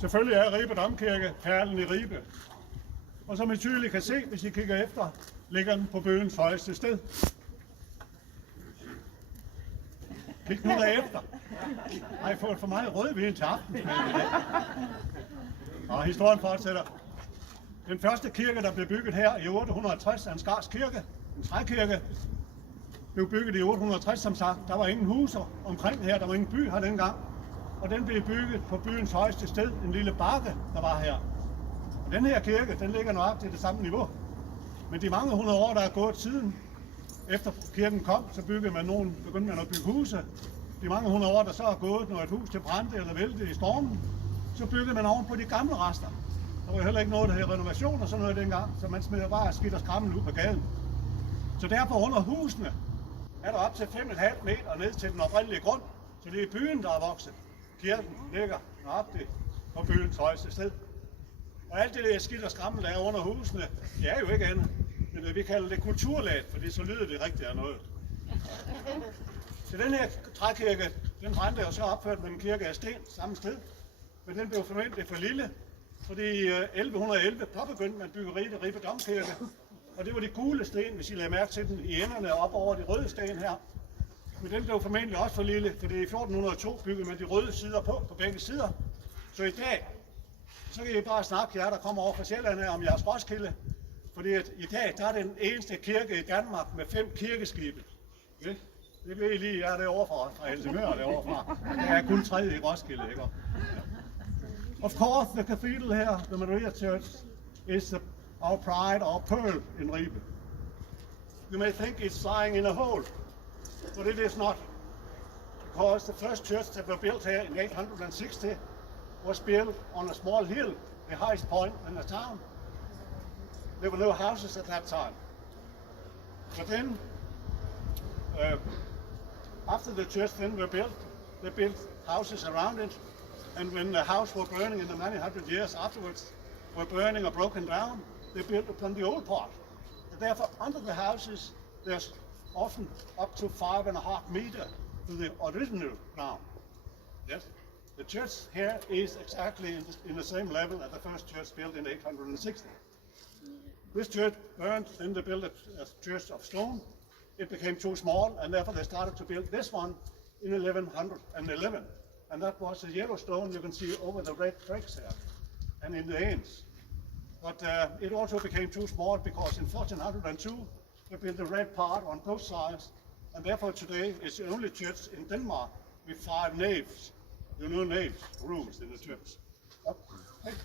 Selvfølgelig er Ribe Domkirke perlen i Ribe. Og som I tydeligt kan se, hvis I kigger efter, ligger den på byens højeste sted. Kig nu derefter. Har I fået for meget rødvin til aftensmad i dag? Og historien fortsætter. Den første kirke, der blev bygget her i 860, er en Skars Kirke, en trækirke, blev bygget i 860, som sagt. Der var ingen huse omkring her, der var ingen by her dengang. Og den blev bygget på byens højeste sted, en lille bakke, der var her. Og den her kirke, den ligger nøjagtigt det samme niveau. Men de mange hundrede år, der er gået siden, efter kirken kom, så begyndte man at bygge huse. De mange hundrede år, der så er gået, når et hus til brændte eller væltede i stormen, så byggede man oven på de gamle rester. Der var heller ikke noget, der hed renovation og sådan noget dengang, så man smider bare skidt og skrammel ud på gaden. Så derfor under husene er der op til 5,5 meter ned til den oprindelige grund, så det er byen, der er vokset. Kirken ligger nøjagtigt på byens højeste sted. Og alt det der skidt og skrammel, der er under husene, det er jo ikke andet, men vi kalder det kulturlag, fordi så lyder det rigtigt af noget. Så den her trækirke, den brændte jo så opført med en kirke af sten samme sted, men den blev formentlig for lille, fordi i 1111 påbegyndte man byggeriet af Ribe Domkirke, og det var de gule sten, hvis I lader mærke til den i enderne op over de røde sten her. Men den blev formentlig også for lille, fordi i 1402 byggede man de røde sider på begge sider. Så i dag, så kan I bare snakke jer, der kommer over fra Sjælland om jeres Roskilde, fordi at i dag, der er den eneste kirke i Danmark med 5 kirkeskibe. Okay? Det ved I lige, jeg er derovre fra Helsingør derovre fra. Det er kun 3 i Roskilde, ikke? Of course, the cathedral here, the Maria Church, is our pride, our pearl in Ribe. You may think it's lying in a hole, but it is not. Because the first church that were built here in 860 was built on a small hill, the highest point in the town. There were no houses at that time. But then, after the church then were built, they built houses around it. And when the house were burning in the many hundred years afterwards, were burning or broken down, they built upon the old part. And therefore, under the houses, there's often up to 5.5 meters to the original ground. Yes, the church here is exactly in the same level as the first church built in 860. This church burned, then they built a church of stone. It became too small, and therefore they started to build this one in 1111. And that was the yellow stone you can see over the red bricks here, and in the ends. But it also became too small because in 1402 they built the red part on both sides, and therefore today it's the only church in Denmark with 5 naves. You know naves, rooms in the church. Okay.